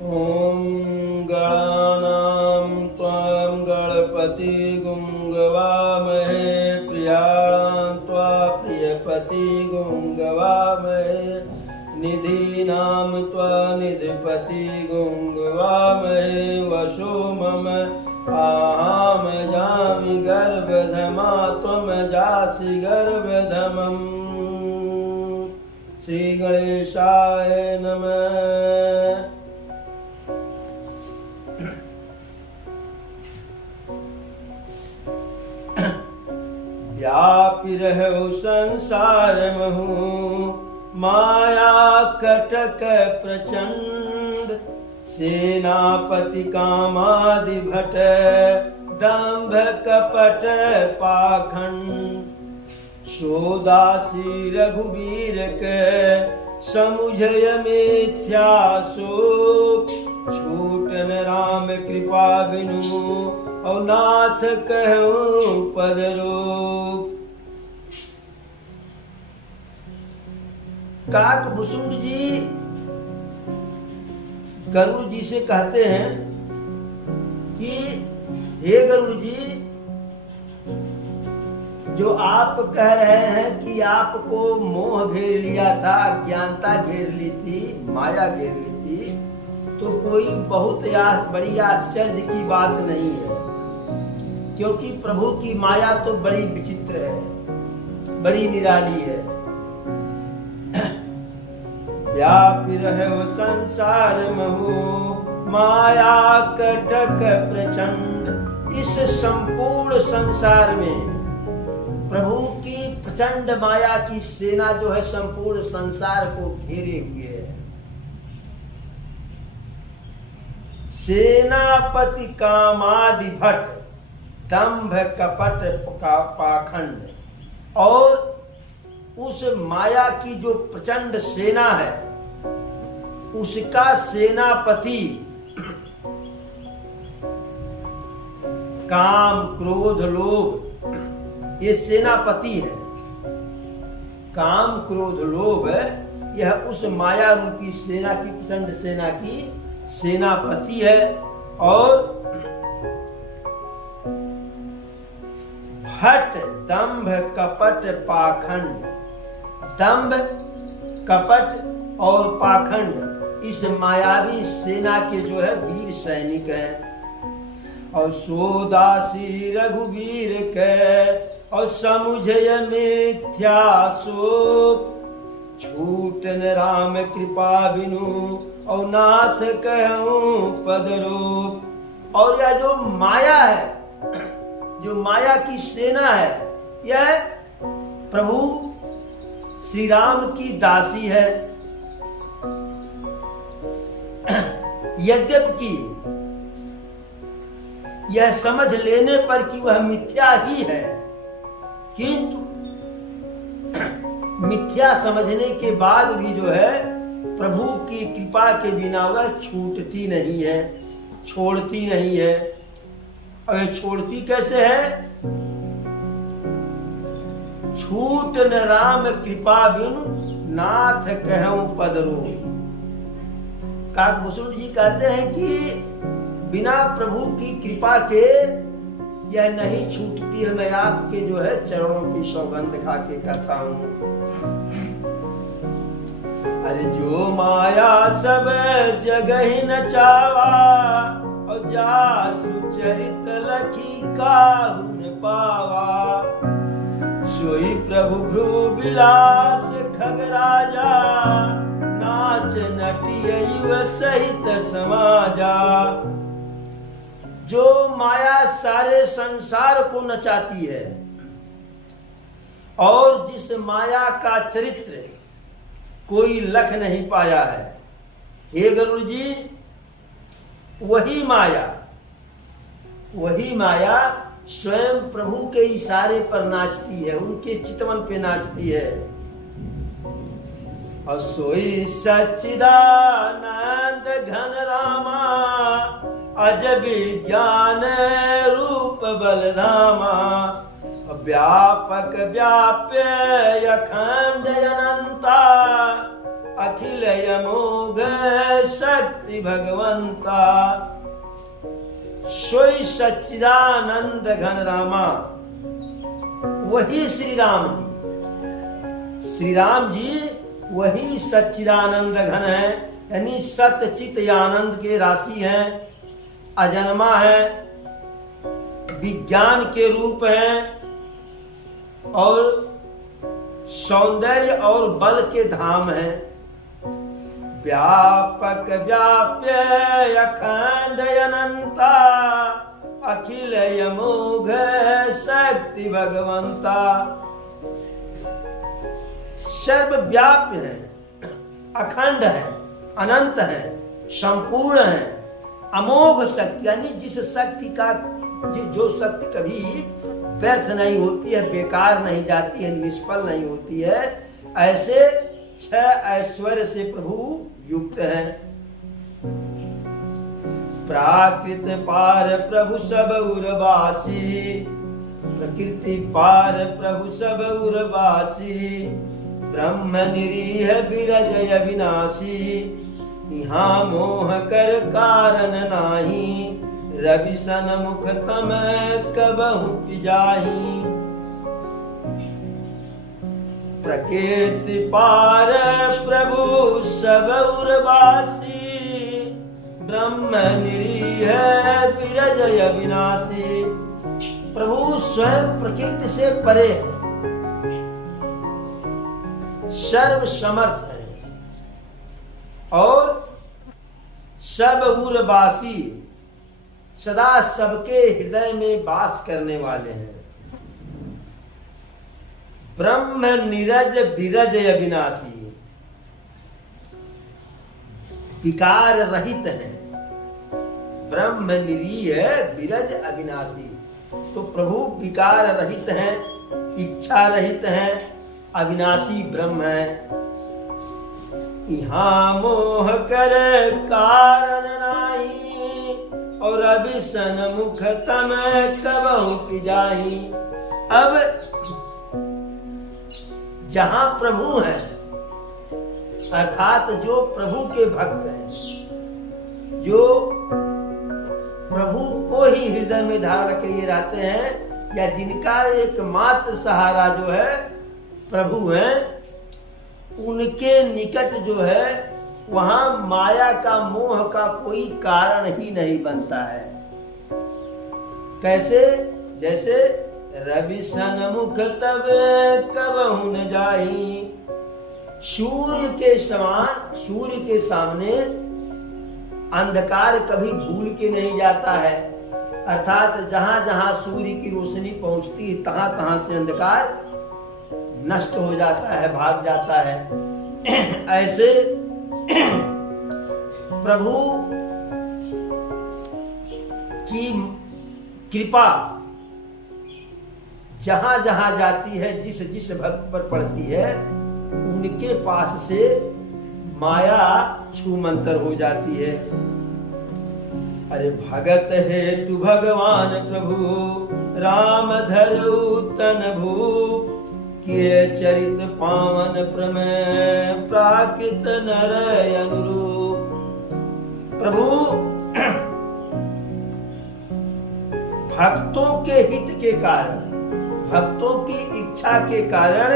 ॐ गणानां त्वां गणपतिगुं गवामहे प्रियाणां त्वा प्रियपतिगुं गवामहे निधीनां त्वा निधिपतिगुं गवामहे वशो मम आहाम जामि गर्भधमा त्वं जासि गर्भधमम्। श्री गणेशाय नमः। व्यापी रहो संसार महु माया कटक प्रचंड सेनापति कामादि भट दंभ कपट पाखंड सोदासी रघुवीर के समुझय मिथ्या शोक छूटन राम कृपा बिनु और नाथ कहूं पद रूप। काकभूषुंड जी गरुड़ जी से कहते हैं कि हे गरुड़ जी, जो आप कह रहे हैं कि आपको मोह घेर लिया था, अज्ञानता घेर ली थी, माया घेर ली थी, तो कोई बहुत बड़ी आश्चर्य की बात नहीं है, क्योंकि प्रभु की माया तो बड़ी विचित्र है, बड़ी निराली है। व्यापी रहो संसार महु माया कटक प्रचंड। इस संपूर्ण संसार में प्रभु की प्रचंड माया की सेना जो है संपूर्ण संसार को घेरे हुए है। सेनापति कामादि भट दंभ कपट पाखंड, और उस माया की जो प्रचंड सेना है उसका सेनापति काम क्रोध लोभ, ये सेनापति है। काम क्रोध लोभ है, यह उस माया रूपी सेना की प्रचंड सेना की सेनापति है। और भट दंभ कपट पाखंड, दंभ कपट और पाखंड इस मायावी सेना के जो है वीर सैनिक हैं। और सोदासी रघुवीर के और समुझय मिथ्या शोक छूटन राम कृपा बिनु और नाथ कहूं पद रूप। और यह जो माया है, जो माया की सेना है, यह प्रभु श्री राम की दासी है। यद्यपि यह समझ लेने पर कि वह मिथ्या ही है, किंतु मिथ्या समझने के बाद भी जो है प्रभु की कृपा के बिना वह छूटती नहीं है, छोड़ती नहीं है। और छोड़ती कैसे है? छूटन राम कृपा बिनु नाथ कहूं पद रूप। काकभूषुंड जी कहते हैं कि बिना प्रभु की कृपा के यह नहीं छूटती है। मैं आपके जो है चरणों की सौगंध खा के कहता हूं। अरे जो माया सब जगह न चावा और जा सुचरित लखी काहू न पावा, सोई प्रभु भ्रू विलास खगराजा नाच नटिय युव सहित समाजा। जो माया सारे संसार को नचाती है और जिस माया का चरित्र कोई लख नहीं पाया है, हे गरुड़ जी, वही माया स्वयं प्रभु के इशारे पर नाचती है, उनके चितवन पे नाचती है। और सोई सच्चिदानंद घन रामा अजब ज्ञान रूप बलधामा, व्यापक व्याप्य अखंड अनंता अखिल अमोघ शक्ति भगवंता, सोई सच्चिदानंद घन रामा। वही श्री राम जी, श्री राम जी वही सच्चिदानंद घन है, यानी सत्य चित आनंद के राशि हैं, अजन्मा है, विज्ञान के रूप हैं और सौंदर्य और बल के धाम है। व्यापक व्याप्य अखंड अनंता, अखिल अमोघ शक्ति भगवंता। सर्वव्याप्य है, अखंड है, अनंत है, संपूर्ण है, अमोघ शक्ति, यानी जिस शक्ति का जो शक्ति कभी व्यर्थ नहीं होती है, बेकार नहीं जाती है, निष्फल नहीं होती है, ऐसे 6 ऐश्वर्य से प्रभु युक्त है। प्राकृत पार प्रभु सब उर्वासी, प्रकृति पार प्रभु सब उर्वासी, ब्रह्म निरीह विरजय विनाशी, यहाँ मोह कर कारण नाही, रवि सन मुख तम कबहु की जाही। प्रकृति पार प्रभु सब उर्वासी, ब्रह्म निरीह विरजय विनाशी। प्रभु स्वयं प्रकृति से परे है, सर्व समर्थ है और सब उर्वासी, सदा सबके हृदय में वास करने वाले हैं। ब्रह्म निरज विरज अविनाशी, विकार रहित है, ब्रह्म निरीह विरज अविनाशी। तो प्रभु विकार रहित हैं, इच्छा रहित हैं, अविनाशी ब्रह्म है। यहाँ मोह कर कारण नाही, और अभिसन मुख तम कबहु की जाही। अब जहां प्रभु है, अर्थात जो प्रभु के भक्त हैं, जो प्रभु को ही हृदय में धारण किए रहते हैं, या जिनका एकमात्र सहारा जो है प्रभु है, उनके निकट जो है वहां माया का मोह का कोई कारण ही नहीं बनता है। कैसे? जैसे रवि सन मुख तब कबहु न जाही, सूर्य के समान, सूर्य के सामने अंधकार कभी भूल के नहीं जाता है। अर्थात जहां जहां सूर्य की रोशनी पहुंचती है, तहां तहां से अंधकार नष्ट हो जाता है, भाग जाता है। ऐसे प्रभु की कृपा जहां जहां जाती है, जिस जिस भक्त पर पड़ती है, उनके पास से माया छूमंतर हो जाती है। अरे भगत है तू भगवान प्रभु, राम धरऊ तन भू, किए चरित पावन प्रमेय, प्राकृत नर अनुरूप। प्रभु भक्तों के हित के कारण, भक्तों की इच्छा के कारण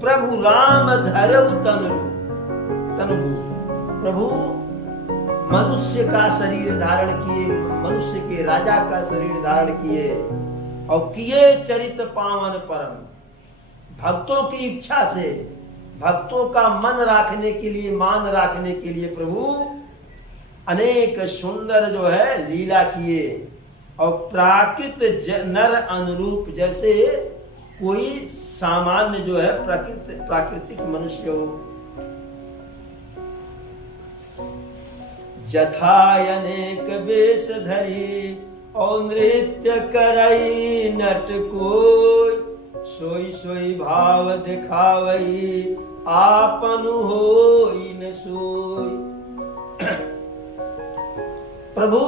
प्रभु राम धरऊ तनु, प्रभु मनुष्य का शरीर धारण किए, मनुष्य के राजा का शरीर धारण किए, और किए चरित पावन परम। भक्तों की इच्छा से, भक्तों का मन राखने के लिए, मान राखने के लिए प्रभु अनेक सुंदर जो है लीला किए, और प्राकृत नर अनुरूप, जैसे कोई सामान्य जो है प्राकृतिक मनुष्य हो। जथायनेक वेश धरी, और नृत्य करई नट कोई, सोई सोई भाव दिखावई, आपनु होई न सोई। प्रभु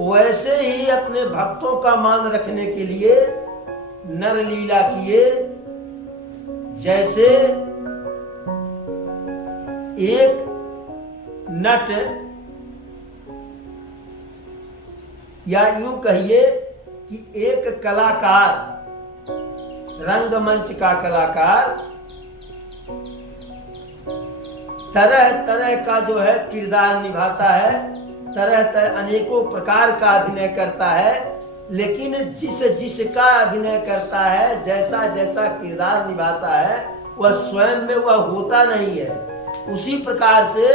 वैसे ही अपने भक्तों का मान रखने के लिए नर लीला किए, जैसे एक नट या यूं कहिए कि एक कलाकार, रंगमंच का कलाकार तरह तरह का जो है किरदार निभाता है, तरह तरह अनेकों प्रकार का अभिनय करता है, लेकिन जिसका अभिनय करता है, जैसा जैसा किरदार निभाता है, वह स्वयं में वह होता नहीं है। उसी प्रकार से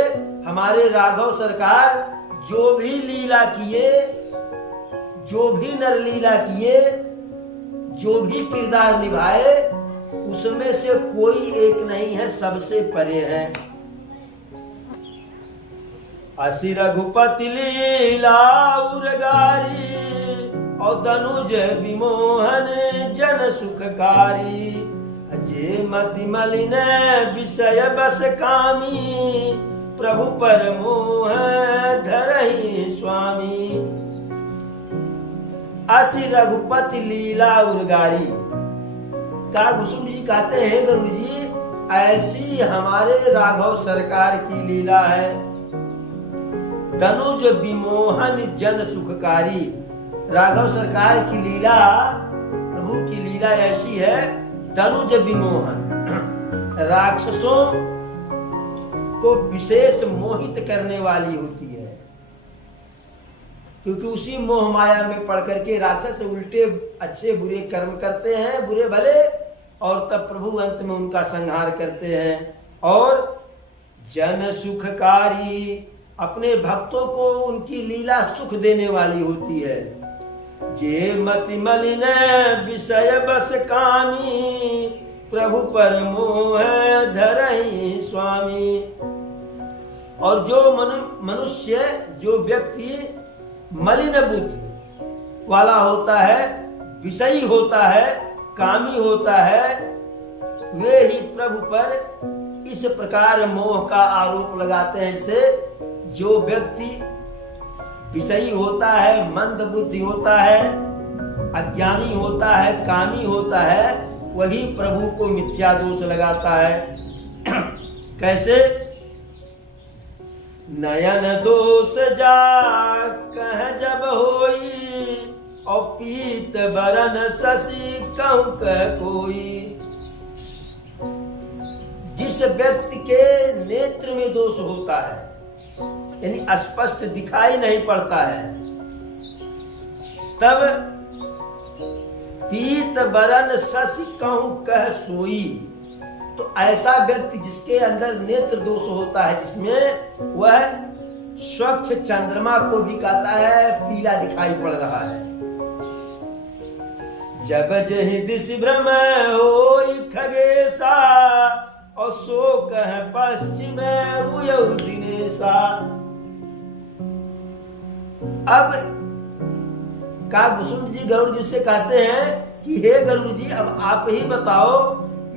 हमारे राघव सरकार जो भी लीला किए, जो भी नरलीला किए, जो भी किरदार निभाए, उसमें से कोई एक नहीं है, सबसे परे है। असि रघुपति लीला उरगारी और धनुज विमोहन जन सुखकारी। जे मति मलिन विषय बस कामी, प्रभु पर मोह धरहि स्वामी। असि रघुपति लीला उरगारी। कागभूषण जी कहते हैं गुरु जी, ऐसी हमारे राघव सरकार की लीला है। धनुज विमोहन जन सुखकारी। राघव सरकार की लीला, प्रभु की लीला ऐसी है, धनुज विमोहन, राक्षसों को विशेष मोहित करने वाली होती है, क्योंकि उसी मोह माया में पड़ करके राक्षस उल्टे अच्छे बुरे कर्म करते हैं, बुरे भले, और तब प्रभु अंत में उनका संहार करते हैं। और जन सुखकारी, अपने भक्तों को उनकी लीला सुख देने वाली होती है। जे मति मलिन विषय बस कामी, प्रभु पर मोह धरहि स्वामी। और जो मनुष्य, जो व्यक्ति मलिन बुद्धि वाला होता है, विषयी होता है, कामी होता है, वे ही प्रभु पर इस प्रकार मोह का आरोप लगाते हैं। जैसे जो व्यक्ति विषयी होता है, मंद बुद्धि होता है, अज्ञानी होता है, कामी होता है, वही प्रभु को मिथ्या दोष लगाता है। कैसे? नयन दोष जा कह जब होई, और पीत बरन शशि कहूं कह कोई। जिस व्यक्ति के नेत्र में दोष होता है, यानी स्पष्ट दिखाई नहीं पड़ता है, तब पीत बरन शशि कहूं कह सोई। तो ऐसा व्यक्ति जिसके अंदर नेत्र दोष होता है, जिसमें वह स्वच्छ चंद्रमा को भी कहता है पीला दिखाई पड़ रहा है। जब जहि दिश भ्रम होई खगेशा, और सो कह पश्चिम उयउ दिनेशा। अब कागभूषण जी गरुड़ जी से कहते हैं कि हे गरुड़ जी, अब आप ही बताओ,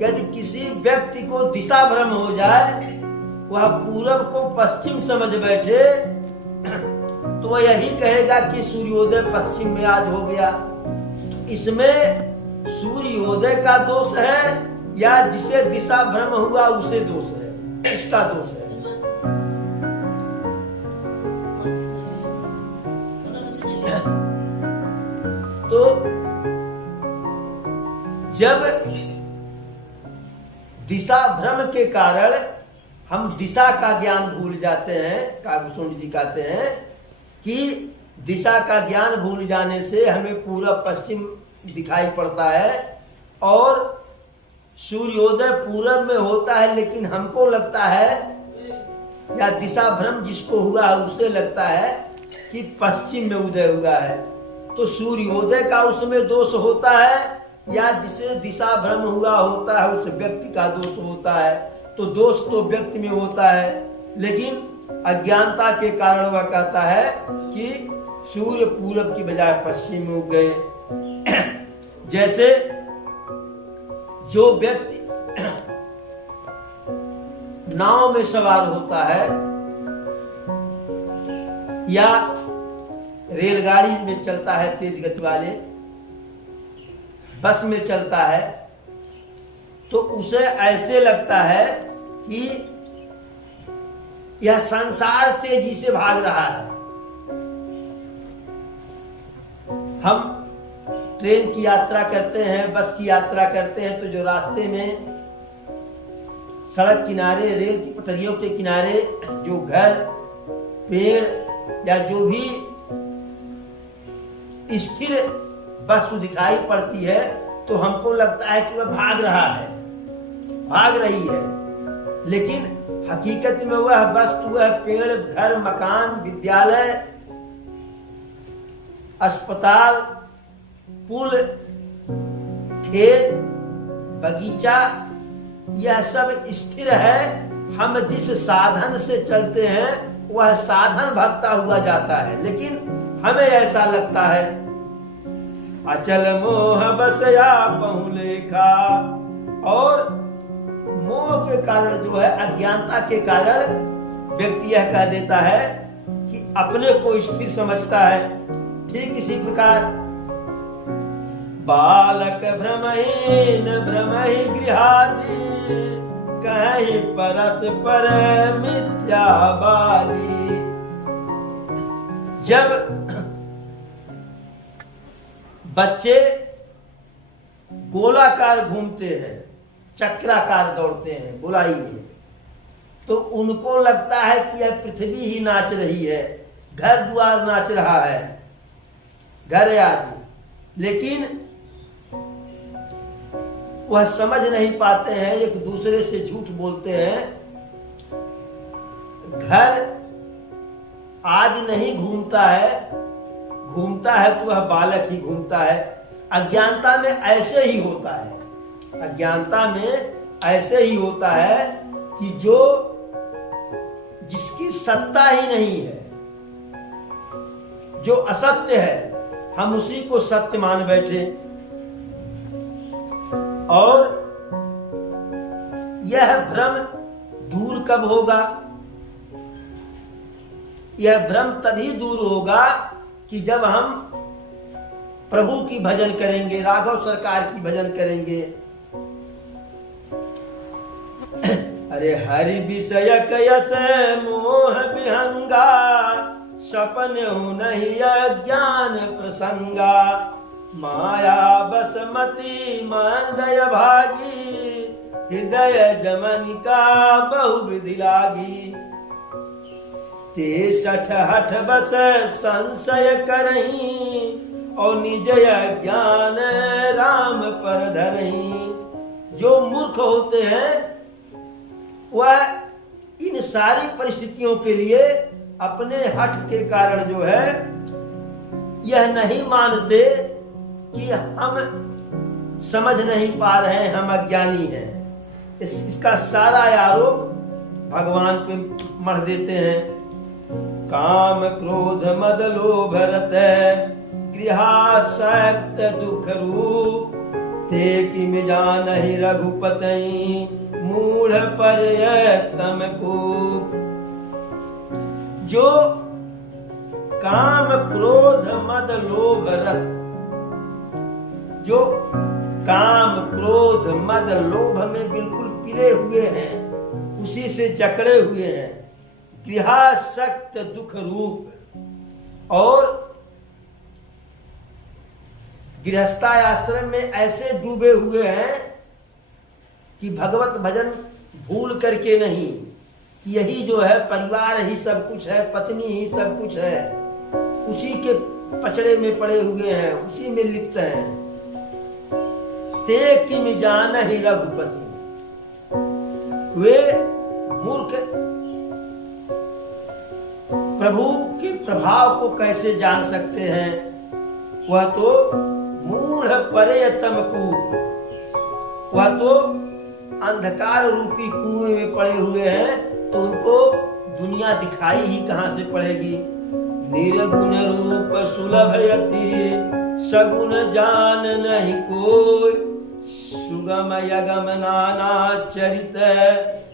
यदि किसी व्यक्ति को दिशा भ्रम हो जाए, वह पूरब को पश्चिम समझ बैठे, तो वह यही कहेगा कि सूर्योदय पश्चिम में आज हो गया। तो इसमें सूर्योदय का दोष है या जिसे दिशा भ्रम हुआ उसे दोष है, उसका दोष है। तो जब दिशा भ्रम के कारण हम दिशा का ज्ञान भूल जाते हैं, कागभूषण जी कहते हैं कि दिशा का ज्ञान भूल जाने से हमें पूरब पश्चिम दिखाई पड़ता है, और सूर्योदय पूरब में होता है, लेकिन हमको लगता है, या दिशा भ्रम जिसको हुआ है उसे लगता है कि पश्चिम में उदय हुआ है। तो सूर्योदय का उसमें दोष होता है, या जिसे दिशा भ्रम हुआ होता है उस व्यक्ति का दोष होता है। तो दोष तो व्यक्ति में होता है, लेकिन अज्ञानता के कारण वह कहता है कि सूर्य पूरब की बजाय पश्चिम में उग गए। जैसे जो व्यक्ति नाव में सवार होता है या रेलगाड़ी में चलता है, तेज गति वाले बस में चलता है, तो उसे ऐसे लगता है कि यह संसार तेजी से भाग रहा है। हम ट्रेन की यात्रा करते हैं, बस की यात्रा करते हैं, तो जो रास्ते में सड़क किनारे, रेल की पटरियों के किनारे जो घर, पेड़ या जो भी स्थिर वस्तु दिखाई पड़ती है, तो हमको लगता है कि वह भाग रहा है, भाग रही है। लेकिन हकीकत में वह वस्तु, वह पेड़, घर, मकान, विद्यालय, अस्पताल, पुल, खेत, बगीचा, यह सब स्थिर है। हम जिस साधन से चलते हैं वह साधन भागता हुआ जाता है, लेकिन हमें ऐसा लगता है अचल मोह बसया पहु लेखा। और मोह के कारण जो है, अज्ञानता के कारण व्यक्ति यह कह देता है कि अपने को स्थिर समझता है। ठीक इसी प्रकार बालक भ्रमहीन भ्रमहि गृहादि, कहीं परस्पर मिथ्यावादी। जब बच्चे गोलाकार घूमते हैं, चक्राकार दौड़ते हैं गोलाई में, तो उनको लगता है कि यह पृथ्वी ही नाच रही है, घर द्वार नाच रहा है, घर आदि। लेकिन वह समझ नहीं पाते हैं, एक दूसरे से झूठ बोलते हैं। घर आज नहीं घूमता है, घूमता है तो वह बालक ही घूमता है। अज्ञानता में ऐसे ही होता है, अज्ञानता में ऐसे ही होता है कि जो जिसकी सत्ता ही नहीं है, जो असत्य है, हम उसी को सत्य मान बैठे। और यह भ्रम दूर कब होगा? यह भ्रम तभी दूर होगा कि जब हम प्रभु की भजन करेंगे, राघव सरकार की भजन करेंगे। अरे हरि विषय कयस मोह विहंगा, सपन नहीं अज्ञान प्रसंगा। माया बसमती मंदय भागी, हृदय जमनिका बहुविधि लागी। ते सठ हठ बस संशय करही, और निज ज्ञान राम पर धरही। जो मूर्ख होते हैं वह इन सारी परिस्थितियों के लिए अपने हठ के कारण जो है यह नहीं मानते कि हम समझ नहीं पा रहे हैं, हम अज्ञानी हैं। इसका सारा आरोप भगवान पे मढ़ देते हैं। काम क्रोध मद लोभ रत, गृहासक्त दुख रूप। ते किम जानहि रघुपति, मूढ़ पर तम को। जो काम क्रोध मद लोभ रत, जो काम क्रोध मद लोभ में बिल्कुल पिले हुए हैं, उसी से जकड़े हुए हैं, गृहासक्त दुख रूप। और गृहस्थाश्रम में ऐसे डूबे हुए हैं कि भगवत भजन भूल करके नहीं, कि यही जो है परिवार ही सब कुछ है, पत्नी ही सब कुछ है, उसी के पचड़े में पड़े हुए हैं, उसी में लिप्त हैं। ते किम जानहि रघुपति, वे मूर्ख प्रभु के प्रभाव को कैसे जान सकते हैं? वह तो मूढ़ परे तमकूप, वह तो अंधकार रूपी कुएं में पड़े हुए हैं, तो उनको दुनिया दिखाई ही कहां से पड़ेगी। निर्गुण रूप सुलभ यति, सगुण जान नहीं कोई। सुगम यगम नाना चरित,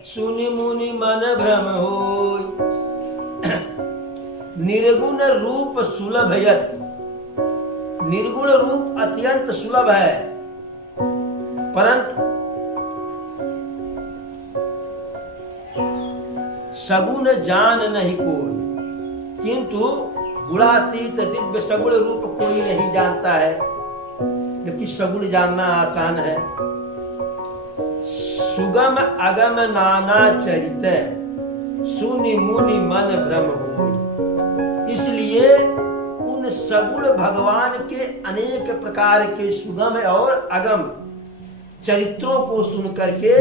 सुनि मुनि मन भ्रम होय। निर्गुण रूप सुलभ यति, निर्गुण रूप अत्यंत सुलभ है, परंतु सगुन जान नहीं कोई, किंतु गुणातीत दिव्य सगुण रूप कोई नहीं जानता है, क्योंकि सगुण जानना आसान है। सुगम अगम नाना चरित, सुनि मुनि मन भ्रम होई। इसलिए उन सगुण भगवान के अनेक प्रकार के सुगम और अगम चरित्रों को सुन करके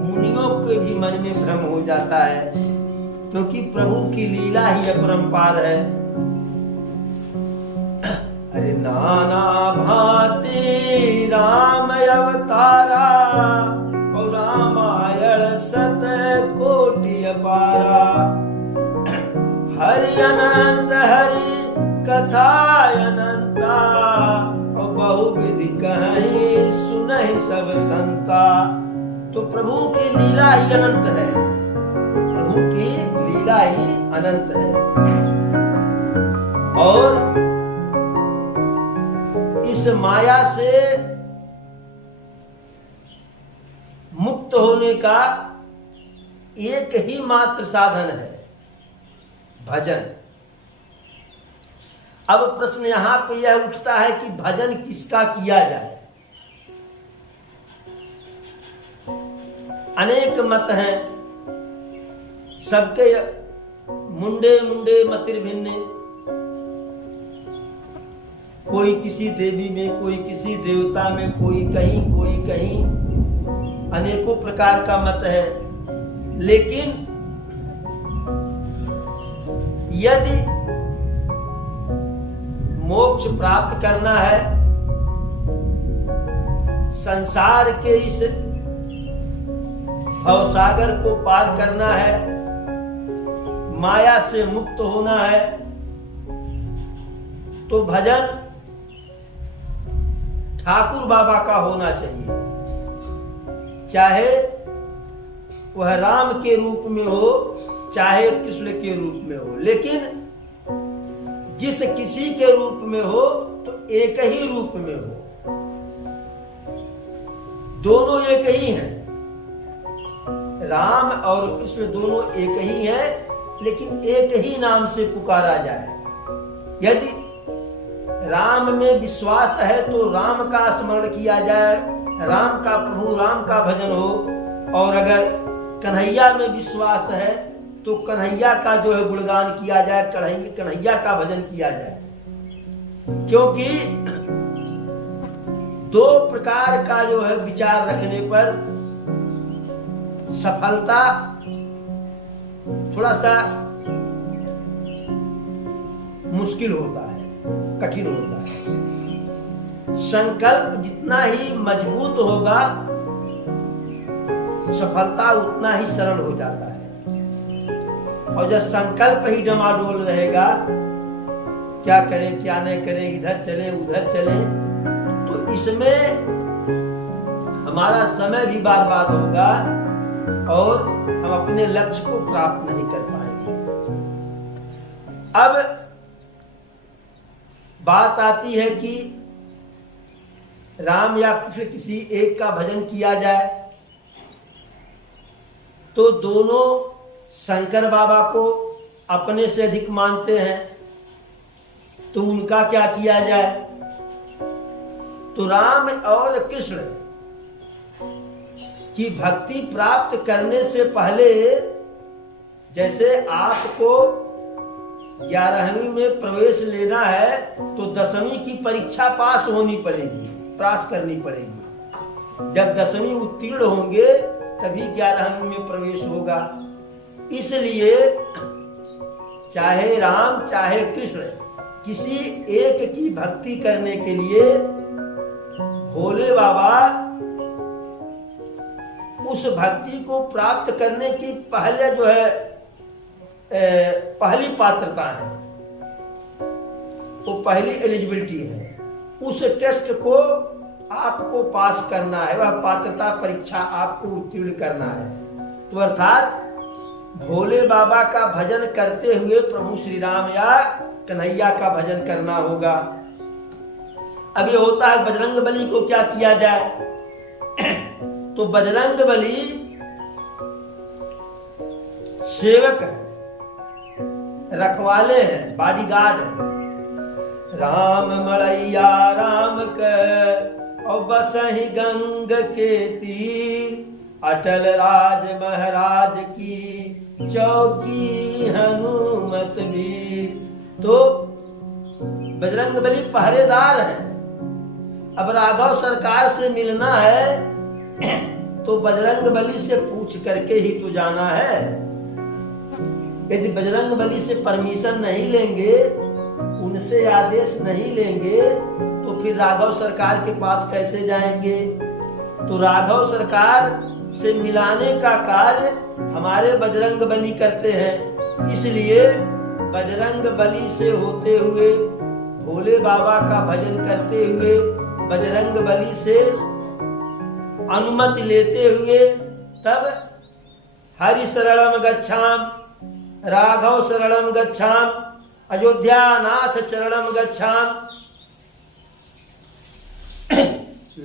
मुनियों के भी मन में भ्रम हो जाता है, क्योंकि प्रभु की लीला ही अपरंपार है। अरे नाना भांति राम अवतारा, और रामायण सत कोटि अपारा। हरि अनंत हरि कथा अनंता, और बहुविधि कहीं सुनहि सब संता। तो प्रभु की लीला ही अनंत है, प्रभु की लीला ही अनंत है। और इस माया से मुक्त होने का एक ही मात्र साधन है, भजन। अब प्रश्न यहां पे यह उठता है कि भजन किसका किया जाए। अनेक मत हैं, सबके मुंडे मुंडे मतिर भिन्ने। कोई किसी देवी में, कोई किसी देवता में, कोई कहीं, अनेकों प्रकार का मत है। लेकिन यदि मोक्ष प्राप्त करना है, संसार के इस भवसागर को पार करना है, माया से मुक्त होना है, तो भजन ठाकुर बाबा का होना चाहिए। चाहे वह राम के रूप में हो, चाहे कृष्ण के रूप में हो, लेकिन जिस किसी के रूप में हो तो एक ही रूप में हो। दोनों एक ही हैं, राम और कृष्ण दोनों एक ही हैं, लेकिन एक ही नाम से पुकारा जाए। यदि राम में विश्वास है तो राम का स्मरण किया जाए, राम का प्रभु राम का भजन हो। और अगर कन्हैया में विश्वास है तो कन्हैया का जो है गुणगान किया जाए, कन्हैया का भजन किया जाए। क्योंकि दो प्रकार का जो है विचार रखने पर सफलता थोड़ा सा मुश्किल होता है, कठिन होता है। संकल्प जितना ही मजबूत होगा, सफलता उतना ही सरल हो जाता है। और जब संकल्प ही डमाडोल रहेगा, क्या करें क्या नहीं करें, इधर चले उधर चले, तो इसमें हमारा समय भी बर्बाद होगा और हम अपने लक्ष्य को प्राप्त नहीं कर पाएंगे। अब बात आती है कि राम या कृष्ण किसी एक का भजन किया जाए, तो दोनों शंकर बाबा को अपने से अधिक मानते हैं, तो उनका क्या किया जाए। तो राम और कृष्ण की भक्ति प्राप्त करने से पहले, जैसे आपको 11वीं में प्रवेश लेना है तो 10वीं की परीक्षा पास होनी पड़ेगी, पास करनी पड़ेगी। जब 10वीं उत्तीर्ण होंगे तभी 11वीं में प्रवेश होगा। इसलिए चाहे राम चाहे कृष्ण, किसी एक की भक्ति करने के लिए भोले बाबा उस भक्ति को प्राप्त करने की पहले जो है पहली पात्रता है, वो पहली एलिजिबिलिटी है। उस टेस्ट को आपको पास करना है, वह पात्रता परीक्षा आपको उत्तीर्ण करना है। तो अर्थात भोले बाबा का भजन करते हुए प्रभु श्री राम या कन्हैया का भजन करना होगा। अब ये होता है बजरंग बली को क्या किया जाए। तो बजरंग बली सेवक हैं, रखवाले हैं, बॉडीगार्ड हैं। राम मड़ैया राम कर और बसहि गंग के तीर, अटल राज महाराज की चौकी हनुमत वीर। तो बजरंगबली पहरेदार है। अब राघव सरकार से मिलना है तो बजरंगबली से पूछ करके ही तो जाना है। यदि बजरंगबली से परमिशन नहीं लेंगे, उनसे आदेश नहीं लेंगे, तो फिर राघव सरकार के पास कैसे जाएंगे? तो राघव सरकार से मिलाने का कार्य हमारे बजरंगबली करते हैं। इसलिए बजरंगबली से होते हुए, भोले बाबा का भजन करते हुए, बजरंगबली से अनुमति लेते हुए, तब हरि शरणम गच्छाम, राघव शरणम गच्छाम, अयोध्या नाथ चरणम गच्छाम।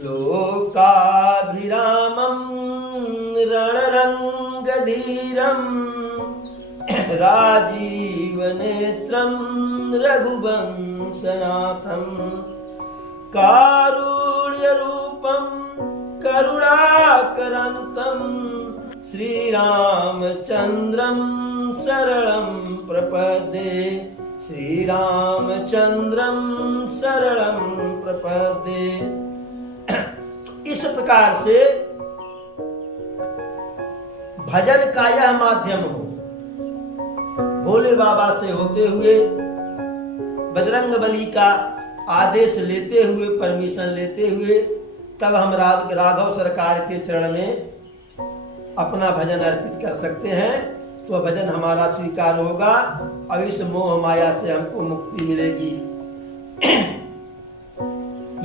लोकाभिरामं रणरंगधीरं, राजीवनेत्रं रघुवंशनाथं, कारुण्यरूपं करुणाकरन्तं, श्रीरामचन्द्रं शरणं प्रपद्ये, श्रीरामचन्द्रं शरणं प्रपद्ये। इस प्रकार से भजन का यह माध्यम हो, भोले बाबा से होते हुए, बजरंगबली का आदेश लेते हुए, परमिशन लेते हुए, तब हम राघव सरकार के चरण में अपना भजन अर्पित कर सकते हैं। तो भजन हमारा स्वीकार होगा और इस मोह माया से हमको मुक्ति मिलेगी।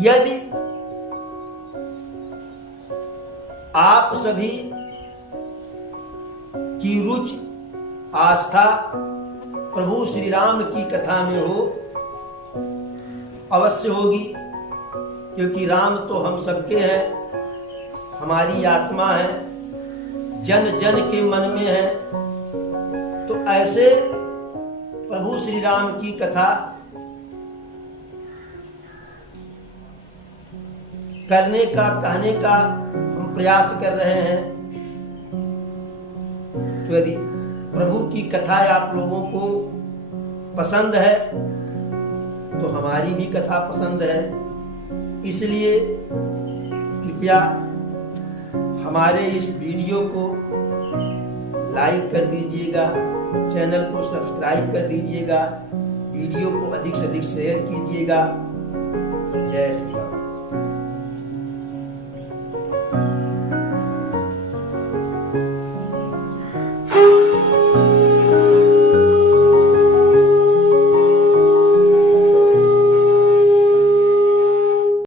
यदि आप सभी की रुचि, आस्था प्रभु श्री राम की कथा में हो, अवश्य होगी, क्योंकि राम तो हम सबके हैं, हमारी आत्मा है, जन जन के मन में है। तो ऐसे प्रभु श्री राम की कथा करने का, कहने का हम प्रयास कर रहे हैं। तो यदि प्रभु की कथा आप लोगों को पसंद है तो हमारी भी कथा पसंद है। इसलिए कृपया हमारे इस वीडियो को लाइक कर दीजिएगा, चैनल को सब्सक्राइब कर दीजिएगा, वीडियो को अधिक से अधिक शेयर कीजिएगा। जय श्री